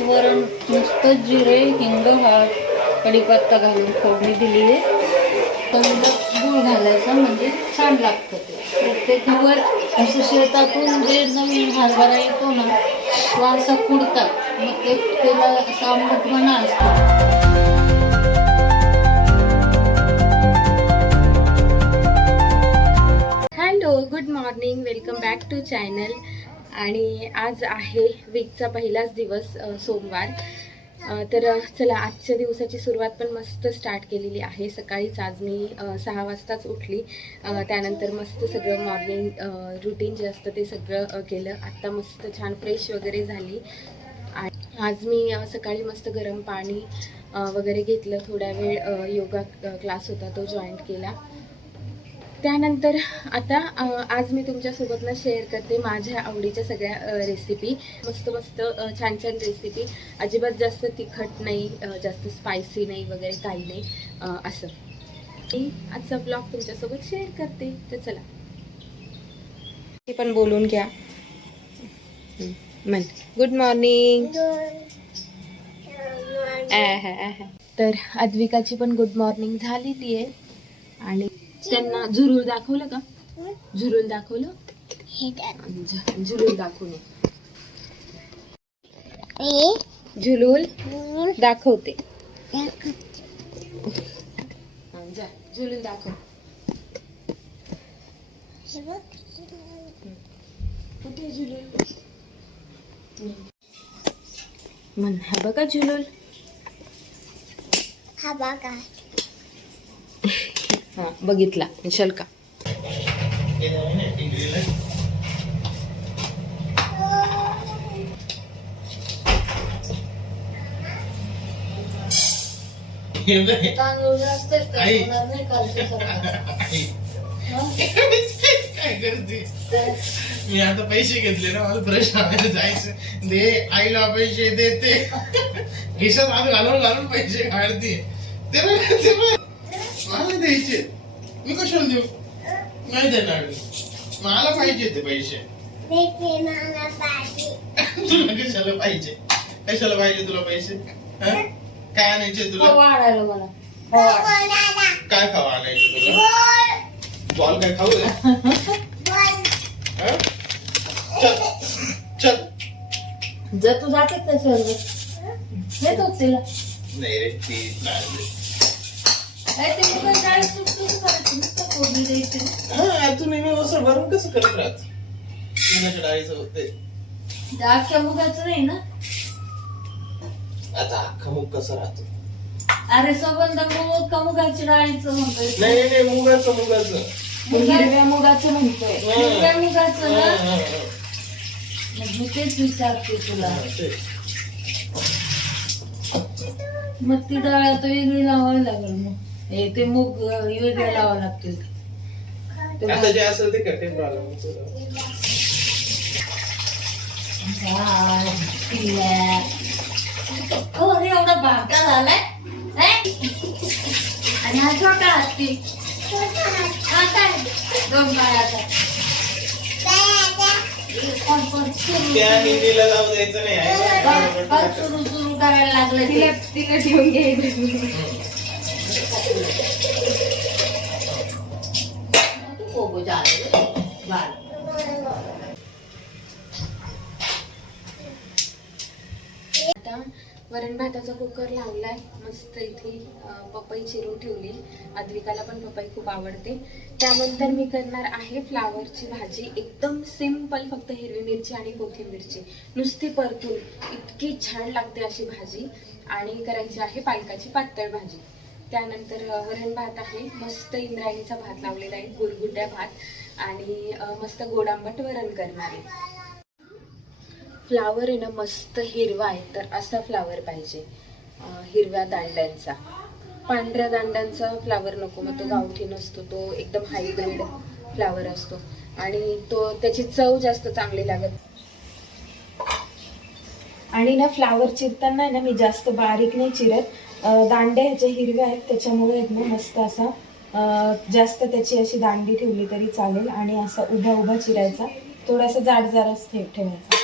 वरण नुसतं जिरे हिंग हळद कढीपत्ता घालून फोडणी दिली आहे. गुळ घालायचा म्हणजे छान लागतं ते. प्रत्येकावर असं शेतातून जे नवीन हरभरा येतो ना तो असा कुडतात. मग ते त्याला असा म्हणा असतो. Good morning welcome back to channel आणि आज आहे वीकचा पहिलाच दिवस सोमवार. तर चला आजच्या दिवसाची सुरुवात पण मस्त स्टार्ट केलेली आहे. सकाळीच आज मी सहा वाजताच उठली. त्यानंतर मस्त सगळं मॉर्निंग रुटीन जे असतं ते सगळं केलं. आत्ता मस्त छान फ्रेश वगैरे झाली. आज मी सकाळी मस्त गरम पाणी वगैरे घेतलं. थोड्या वेळ योगा क्लास होता तो जॉईंट केला. त्यानंतर आता आज मी तुमच्यासोबत ना शेअर करते माझ्या आवडीच्या सगळ्या रेसिपी मस्त मस्त छान छान रेसिपी अजिबात जास्त तिखट नाही जास्त स्पायसी नाही वगैरे काही नाही असं. मी आजचा ब्लॉग तुमच्यासोबत शेअर करते. तर चला. ते पण बोलून घ्या. म्हण. गुड मॉर्निंग तर अद्विकाची पण गुड मॉर्निंग झालेली आहे आणि त्यांना झुरूळ दाखवलं का? झुरूळ दाखवलं? झ- झुरूळ दाखवणे झुलूल दाखवते. हा, झुलूल दाखव. कुठे झुलूल म्हण हा बघा झुलूल हा बघितला हा बघितला. जास्त का काय करते मी आता पैसे घेतले ना मला ब्रश लावायला जायचं. दे आईला पैसे देते खिशात हात घालून घालून पैसे काढते ते बघ, द्यायचे? मी कशाला देऊ? नाही देणार. मला पाहिजे ते पैसे. तुला कशाला पाहिजे? कशाला पाहिजे तुला पैसे? हं? काय आणायचे तुला. काय खावं आणायचं तुला? बॉल काय खाऊ? हं? चल. चल. जर तू जाते त्याच्यावर नाही रे ती नाही. हा तू नेहमी असं भरून कसं करत राहत? मुगाच्या डाळीचं होते. ते अख्ख्या मुगाचं नाही ना? आता अख्खा मूग कसं राहतो? अरे सबंध मूग का मुगाची डाळीचं म्हणतोय. नाही नाही, नाही मुगाचं मुगाचं. हिरव्या मुगाचं म्हणतोय. हा. हिरव्या मुगाचं हा, ना? हा, हा. मग मी तेच विचारते तुला. हा, ते. मग ती डाळ आता वेगळी लावावी लागेल मग. हे ते मूग वेगळे लावावं लागतील. ते आता जे असेल ते करते प्रॉब्लेम डाळ, पिवळ्या. हो रे एवढा बारका झालाय. हे? आणि हा छोटा काय? दोन बाळाचा. सुरू. सुरू सुरू करायला लागलं तिला तिला ठेवून घ्यायचं. हो गो झालं आता वरण भाताचा कुकर लावलाय. मस्त इथे पपई चिरून ठेवली. अद्विकाला पण पपई खूप आवडते. त्यानंतर मी करणार आहे फ्लावरची भाजी. एकदम सिंपल फक्त हिरवी मिरची आणि कोथिंबीरची नुसती परतून इतकी छान लागते अशी भाजी. आणि करायची आहे पालकाची पातळ भाजी. त्यानंतर वरण भात आहे. मस्त इंद्रायणीचा भात लावलेला आहे. गुरगुट्या भात आणि मस्त गोडांबट वरण करणार आहे. फ्लावर आहे ना मस्त हिरवा आहे. तर असा फ्लावर पाहिजे हिरव्या दांड्यांचा. पांढऱ्या दांड्यांचा फ्लावर नको. मग तो गावठी नसतो. तो एकदम हायब्रिड फ्लावर असतो. आणि तो त्याची चव जास्त चांगली लागत. आणि ना फ्लावर चिरताना आहे ना मी जास्त बारीक नाही चिरत. दांडे ह्याचे हिरवे आहेत त्याच्यामुळे एक मस्त असा जास्त त्याची अशी दांडी ठेवली तरी चालेल आणि असा उभा उभा चिरायचा. थोडासा जाड जाडच ठेव ठेवायचा.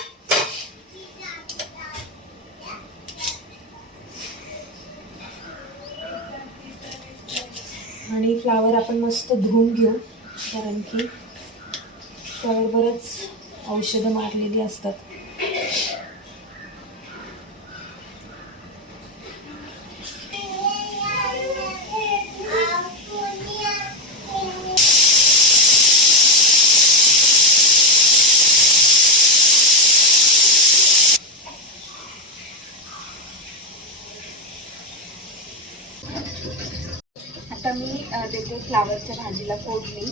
आणि फ्लावर आपण मस्त धुवून घेऊ कारण की त्यावर बरंच औषधं मारलेली असतात. फ्लावरच्या भाजीला फोडणी.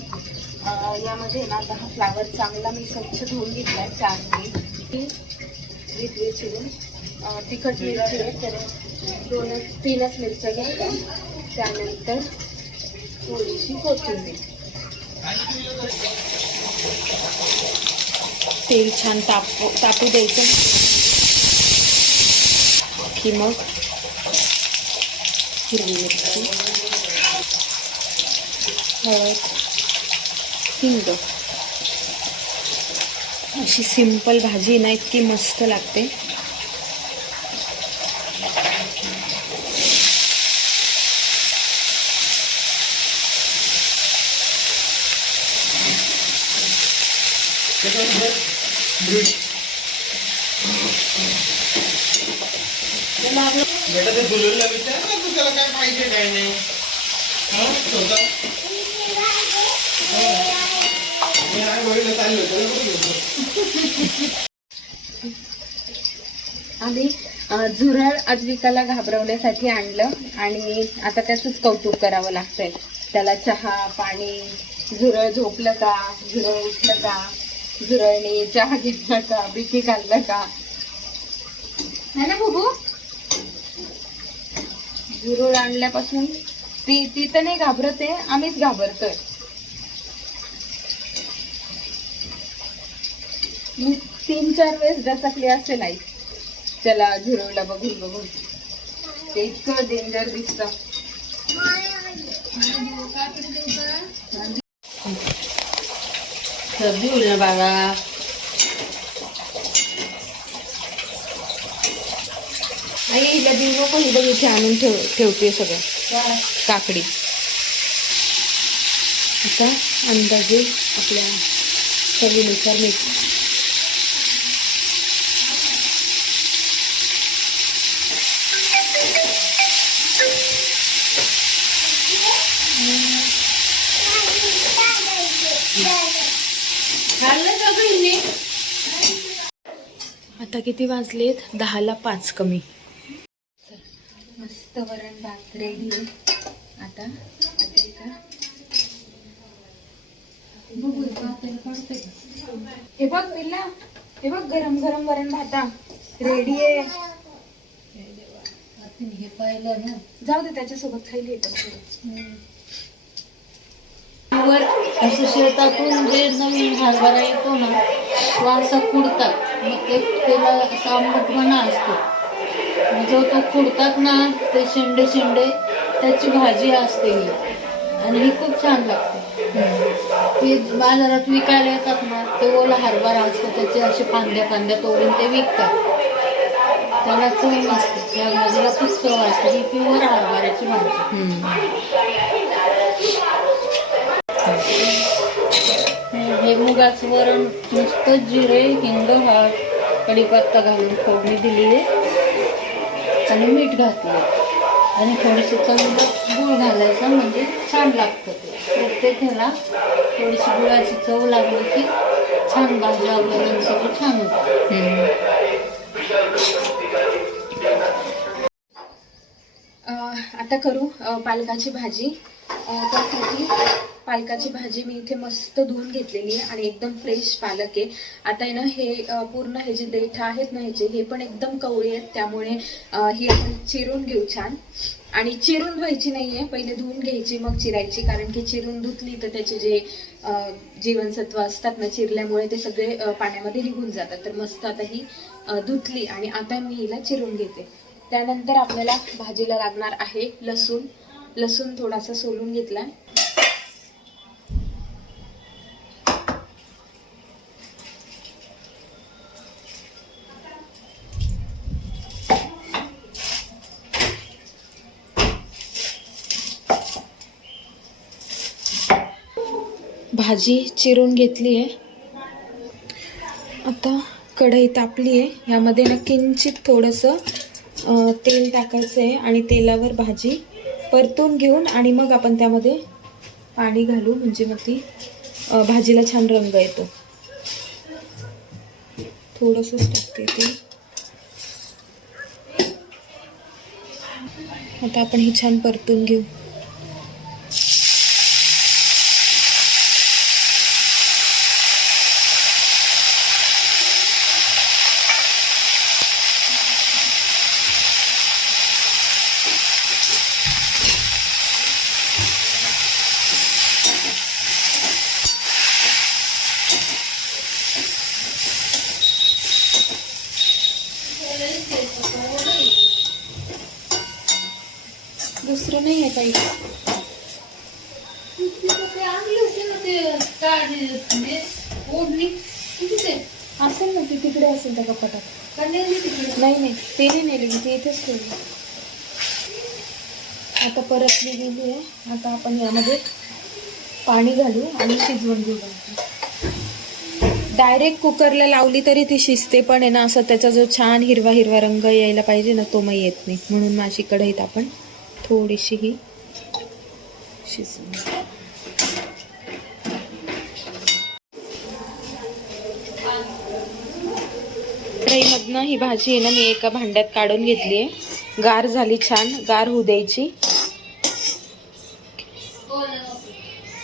यामध्ये ना आता हा फ्लावर चांगला मी स्वच्छ धुवून घेतला आहे चार मिनिट घेतली चिरून तिखट मिरची आहे तर दोन तीनच मिरच्या घेतल्या त्यानंतर थोडीशी कोथिंबीर. तेल छान तापू तापू द्यायचं. की मग हिरवी मिरची. हळद हिंग. अशी सिंपल भाजी ना इतकी मस्त लागते. बेटा ते दुलूला विचार ना तू त्याला काय पाहिजे काय नाही हा, स्वतः. हा. चाललो होतो आम्ही झुरळ अद्विकाला घाबरवण्यासाठी आणलं आणि आता त्याचंच कौतुक करावं लागतंय. त्याला चहा पाणी झुरळ झोपलं का? झुरळ उठलं का? झुरळने चहा घेतला का? बिकी काढलं का? है ना बघू झुरळ आणल्यापासून ती ती तर नाही घाबरत आहे आम्हीच घाबरतोय. मी तीन चार वेळेस दचकली असे नाही. त्याला झुरवला बघून बघून. ते इतकं डेंजर दिसत. सर्दी होईल ना बाबा आई हिला देऊ नको इथं इथे आणून ठेव ठेवते सगळं. काकडी. आता अंदाजे आपल्या चवीनुसार मीठ खाल्लं सगळी मी आता किती वाजलेत? दहाला पाच कमी. मस्त वरण भात रेडी आता? हे बघ पिल्ला हे बघ गरम गरम वरण भाता. रेडी आहे. हे पाहिलं ना. जाऊ दे त्याच्यासोबत खायला येतं. वर असं शेतातून जे नवीन हरभरा येतो ना तो असा खुडतात मग ते त्याला असा आंबटपणा असतो. जो तो खुडतात ना ते शेंडे शेंडे त्याची भाजी असते ही. आणि ही खूप छान लागते. ते बाजारात विकायला येतात ना ते ओला हरभरा असतो त्याचे असे फांद्या फांद्या तोडून ते विकतात. त्याला चव नसते. त्या भाजीला खूप चव असते. ही प्युअर हरभऱ्याची भाजी. मुगाचं वरण नुसतं जिरे हिंग हा कढीपत्ता घालून फोडणी दिली आहे. आणि मीठ घातलं आणि थोडीशी चवीला गूळ घालायचा म्हणजे छान लागतं ते. प्रत्येक ह्याला थोडीशी गुळाची चव लागली की छान भाज्या वगैरे सगळं छान होतं. आता करू पालकाची भाजी. त्यासाठी पालकाची भाजी मी इथे मस्त धुवून घेतलेली आहे आणि एकदम फ्रेश पालक आहे. आता आहे ना हे पूर्ण हे जे देठ आहेत ना ह्याचे हे पण एकदम कवळी आहेत. त्यामुळे ही आपण चिरून घेऊ छान. आणि चिरून धुवायची नाही आहे पहिले धुवून घ्यायची मग चिरायची. कारण की चिरून धुतली तर त्याचे जे जीवनसत्व असतात ना चिरल्यामुळे ते सगळे पाण्यामध्ये निघून जातात. तर मस्त आता ही धुतली आणि आता मी हिला चिरून घेते. त्यानंतर आपल्याला भाजीला लागणार आहे लसूण. लसूण थोडासा सोलून घेतलाय. भाजी चिरून घेतली आहे. आता कढई तापली आहे. यामध्ये ना किंचित थोडंसं तेल टाकायचं आहे आणि तेलावर भाजी परतून घेऊन आणि मग आपण त्यामध्ये पाणी घालू. म्हणजे मग ती भाजीला छान रंग येतो. थोडंसंच टाकते ते आता आपण ही छान परतून घेऊ दुसरं नाही आहे काही असेल ना ती तिकडे असेल त्या कपाटात नाही नाही. ते नाही नेली. मी ते इथेच ठेवली. आता परतली गेली आहे. आता आपण यामध्ये पाणी घालू आणि शिजवून घेऊ. डायरेक्ट कुकरला लावली तरी ती शिजते पण आहे ना असं त्याचा जो छान हिरवा हिरवा रंग यायला पाहिजे ना तो मग येत नाही. म्हणून माझी कढईत आपण थोडीशी ही शिजवून. कढईमधनं ही भाजी आहे ना मी एका भांड्यात काढून घेतली आहे. गार झाली छान गार होऊ द्यायची.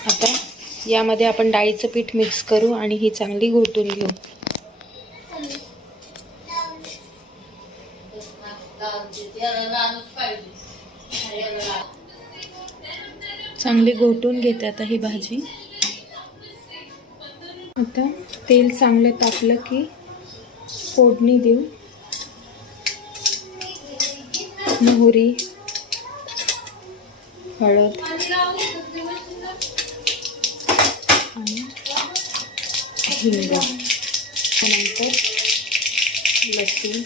आता यामध्ये आपण डाळीचं पीठ मिक्स करू आणि ही चांगली घोटून घेऊ. चांगली घोटून घेते आता ही भाजी. आता तेल चांगलं तापलं की फोडणी देऊ. मोहरी हळद आणि हिंग. त्यानंतर लसूण.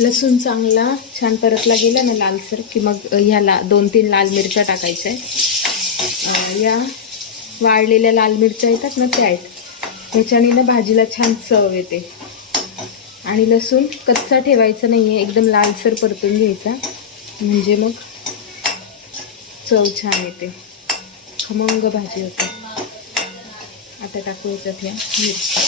लसूण चांगला छान परतला गेला ना लालसर की मग ह्याला दोन तीन लाल मिरच्या टाकायच्या आहे या वाळलेल्या लाल मिरच्या येतात ना त्या आहेत. ह्याच्याने ना भाजीला छान चव येते. आणि लसूण कच्चा ठेवायचा नाही आहे एकदम लालसर परतून घ्यायचा. म्हणजे मग चव छान येते. खमंग भाजी होते. आता टाकू याच्यात या मिरच्या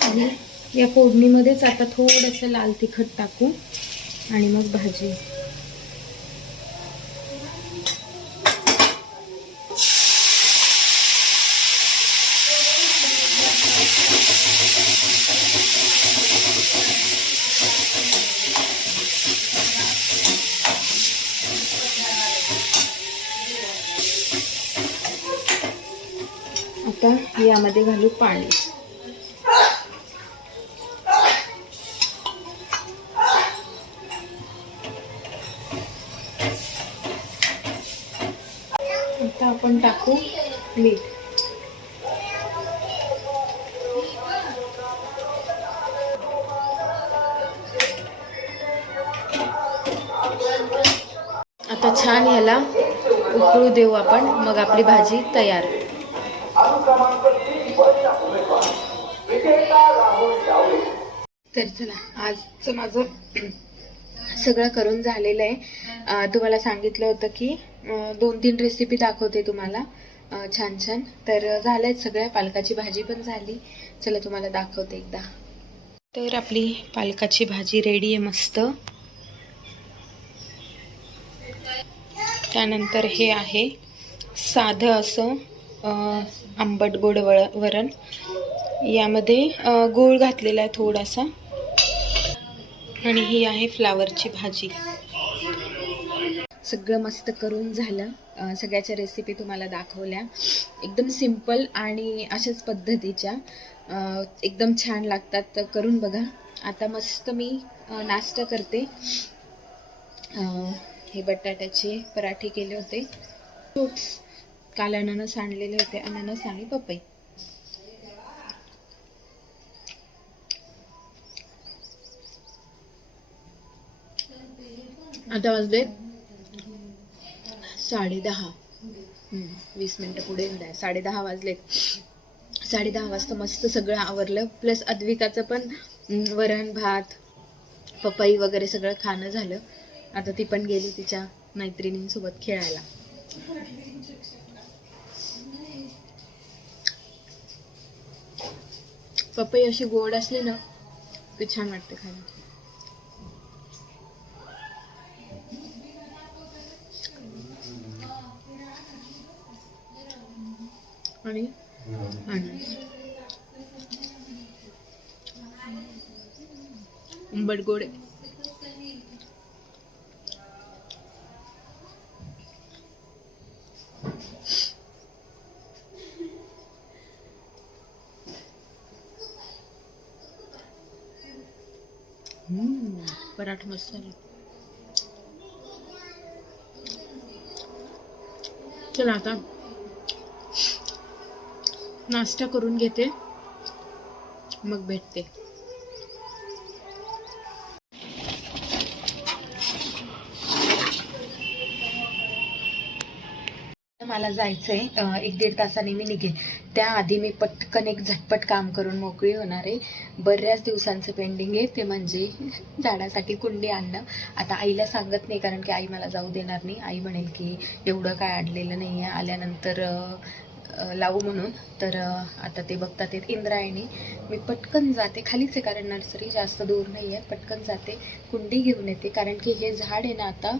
आणि या फोडणीमध्येच आता थोडंसं लाल तिखट टाकू आणि मग भाजी. आता यामध्ये घालू पाणी. टाकू मीठ. आता छान ह्याला उकळू देऊ आपण मग आपली भाजी तयार. तर चला आजचं माझं सगळं करून झालेलं आहे. तुम्हाला सांगितलं होतं की दोन तीन रेसिपी दाखवते तुम्हाला. छान छान. तर झाल्या आहेत सगळ्या. पालकाची भाजी पण झाली. चला तुम्हाला दाखवते एकदा. तर आपली पालकाची भाजी रेडी आहे मस्त. त्यानंतर हे आहे साधं असं आंबट गोड वळ वरण. यामध्ये गूळ घातलेला आहे थोडासा. आणि ही आहे फ्लावरची भाजी. सगळं मस्त करून झालं. सगळ्याच्या रेसिपी तुम्हाला दाखवल्या. एकदम सिंपल आणि अशाच पद्धतीच्या. एकदम छान लागतात तर करून बघा. आता मस्त मी नाश्ता करते. हे बटाट्याचे पराठे केले होते. फ्रुट्स काल अननस आणलेले होते. अननस आणि पपई. आता वाजले साडे दहा. वीस मिनटं पुढे घड्याळ साडे दहा वाजले साडे दहा वाजता मस्त सगळं आवरलं. प्लस अद्विकाचं पण वरण भात पपई वगैरे सगळं खाणं झालं. आता ती पण गेली तिच्या मैत्रिणींसोबत खेळायला. पपई अशी गोड असली ना की छान वाटते खायला. आणि अननस आंबट गोड। आहे. हम्म, पराठा मस्त झाला चला आता। नाश्ता करून घेते. मग भेटते. मला जायचंय. एक दीड तासाने मी निघेन. त्याआधी मी पटकन एक झटपट काम करून मोकळी होणार आहे. बऱ्याच दिवसांचं पेंडिंग आहे. ते म्हणजे झाडासाठी कुंडी आणणं. आता आईला सांगत नाही कारण की आई मला जाऊ देणार नाही. आई म्हणेल की एवढं काय अडलेलं नाही आहे आल्यानंतर लावू म्हणून. तर आता ते बघतात आहेत इंद्रायणी. मी पटकन जाते. खालीच आहे कारण नर्सरी जास्त दूर नाही आहे. पटकन जाते. कुंडी घेऊन येते. कारण की हे झाड आहे ना आता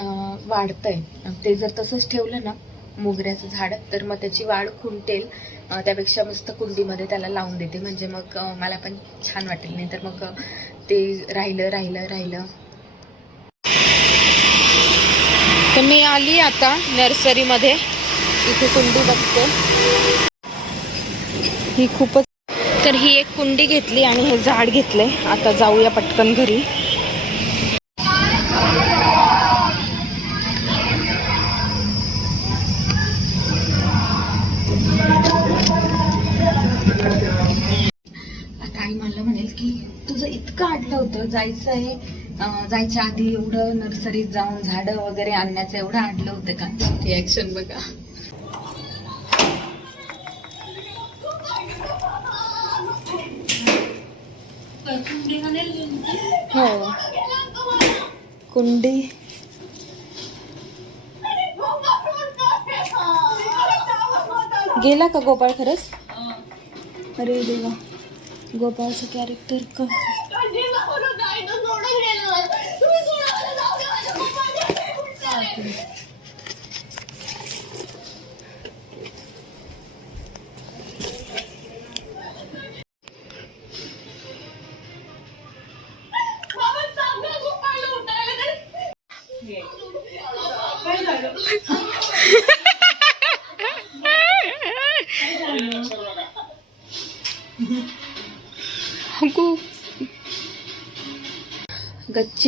वाढतं वाढतंय. ते जर तसंच ठेवलं ना मोगऱ्याचं झाड तर मग त्याची वाढ खुंटेल. त्यापेक्षा मस्त कुंडीमध्ये त्याला लावून देते. म्हणजे मग मला पण छान वाटेल. नाही तर मग ते राहिलं राहिलं राहिलं. तर मी आली आता नर्सरीमध्ये. इथे कुंडी बघते. ही खूपच तर ही एक कुंडी घेतली आणि हे झाड घेतले. आता जाऊया पटकन घरी. आता आई मला म्हणेल की तुझं इतकं आटलं होतं. जायचं आहे जायच्या आधी एवढं नर्सरीत जाऊन झाडं वगैरे आणण्याचं एवढं आटलं होतं का? रिॲक्शन बघा. हो. कुंडी. गेला का गोपाळ खरंच? अरे देवा. गोपाळचं कॅरेक्टर का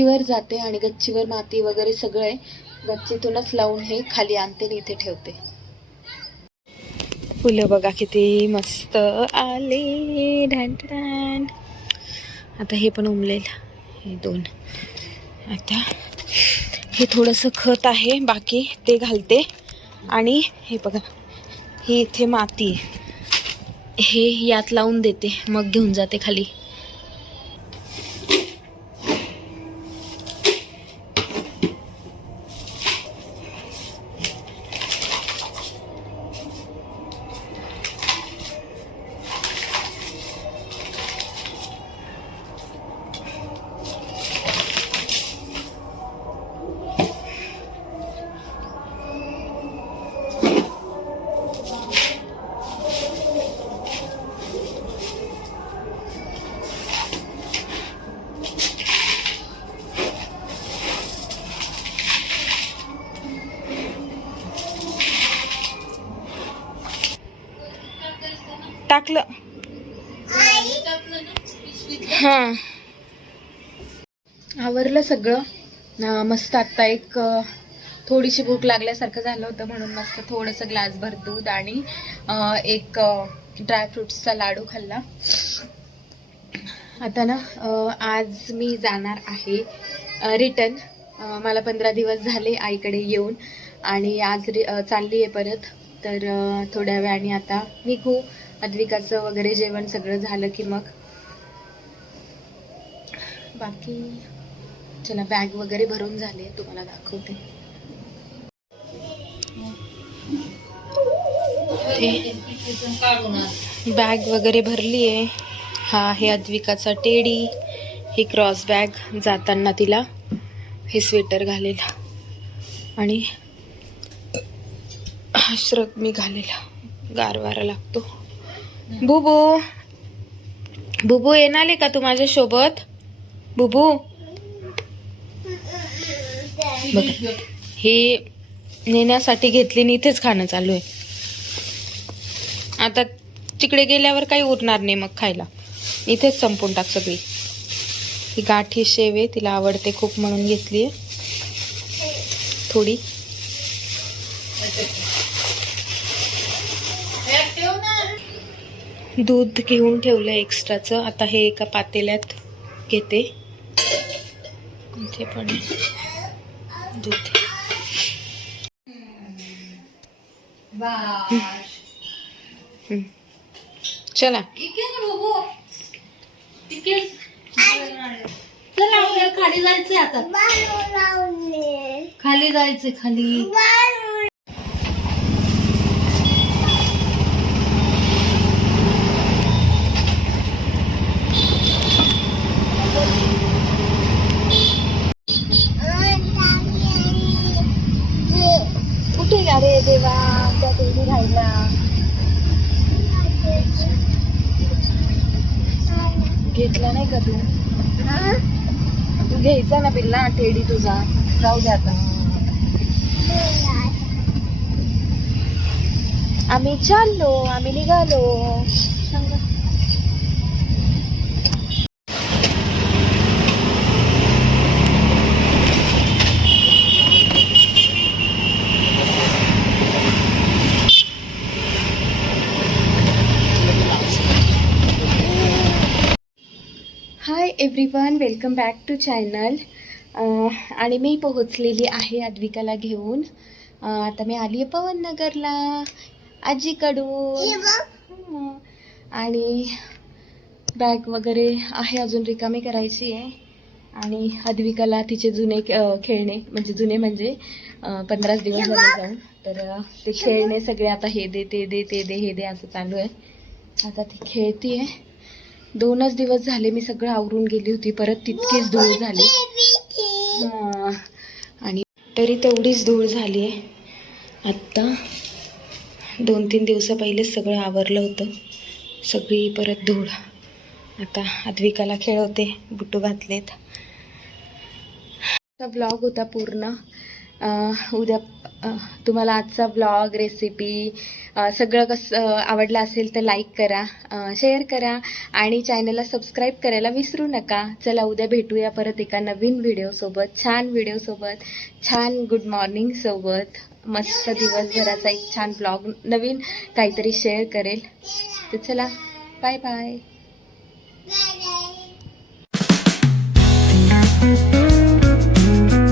गच्चीवर जाते आणि गच्चीवर माती वगैरे सगळं आहे. गच्चीतूनच लावून हे खाली आणते आणि इथे ठेवते. फुलं बघा किती मस्त आले. ढान ढान. आता हे पण उमलेल. हे दोन. आता हे थोडंसं खत आहे बाकी ते घालते. आणि हे बघा ही इथे माती हे यात लावून देते. मग घेऊन जाते खाली टाकलं हां आवरलं सगळं. मस्त आत्ता एक थोडीशी भूक लागल्यासारखं झालं होतं म्हणून मस्त थोडंसं ग्लासभर दूध आणि एक ड्रायफ्रुट्सचा लाडू खाल्ला. आता ना आज मी जाणार आहे रिटर्न मला पंधरा दिवस झाले आईकडे येऊन आणि आज रि चालली आहे परत. तर थोड्या वेळाने आता निघू. अद्विकाचं वगैरे जेवण सगळं झालं की मग. बाकी चला बॅग वगैरे भरून झाले तुम्हाला दाखवते. बॅग वगैरे भरली आहे. हा आहे अद्विकाचा टेडी. ही क्रॉस बॅग जाताना तिला हे स्वेटर घालेला. आणि हा श्रग मी घालेला. गारवारा लागतो. बुबू. बुबू येणार का तू माझ्यासोबत? बुबू. बघा. हे नेण्यासाठी घेतली आणि इथेच खाणं चालू आहे. आता तिकडे गेल्यावर काही उरणार नाही मग खायला. इथेच संपून टाक सगळी. ही गाठी शेव आहे तिला आवडते खूप म्हणून घेतली आहे. थोडी. दूध घेऊन ठेवलं एक्स्ट्राचं. आता हे एका पातेल्यात घेते. इथे पण. आहे दूध बास. हम्म. चला इथे ना बाबू. इथेच. चला आपल्याला खाली जायचंय आता खाली जायचंय खाली कुठे गा रे देवा त्या तेवढी राहिला घेतला नाही का तू तू घ्यायचा ना पिल्ला टेडी तुझा. जाऊ दे आता. आम्ही चाललो आम्ही निघालो सांगा hi everyone welcome back to channel आणि मी पोहोचलेली आहे अद्विकाला घेऊन. अं, आता मी आली आहे पवननगरला आजीकडून. हं. आणि बॅग वगैरे आहे अजून रिकामी करायची आहे. आणि अद्विकाला तिचे जुने अं, खेळणे म्हणजे जुने म्हणजे पंधराच दिवस झाले जाऊन. तर ते खेळणे सगळे आता हे दे ते दे ते दे हे दे असं चालू आहे. आता ती खेळती आहे दोनच दिवस झाले मी सगळं आवरून गेली होती. परत तितकीच धूळ झाली. आणि तरी तेवढीच धूळ झाली आहे आत्ता दोन तीन दिवसा पहिलेच सगळं आवरलं होतं. सगळी परत धूळ. आता अद्विकाला खेळवते. बुटू घातलेत. ब्लॉग होता पूर्ण. उद्या तुम्हाला आजचा ब्लॉग रेसिपी सगळं कसं आवडलं असेल तर लाईक करा शेअर करा आणि चॅनलला सबस्क्राईब करायला विसरू नका. चला उद्या भेटूया परत एका नवीन व्हिडिओसोबत छान व्हिडिओसोबत छान गुड मॉर्निंगसोबत मस्त दिवसभराचा एक छान ब्लॉग नवीन काहीतरी शेअर करेल. तर चला बाय बाय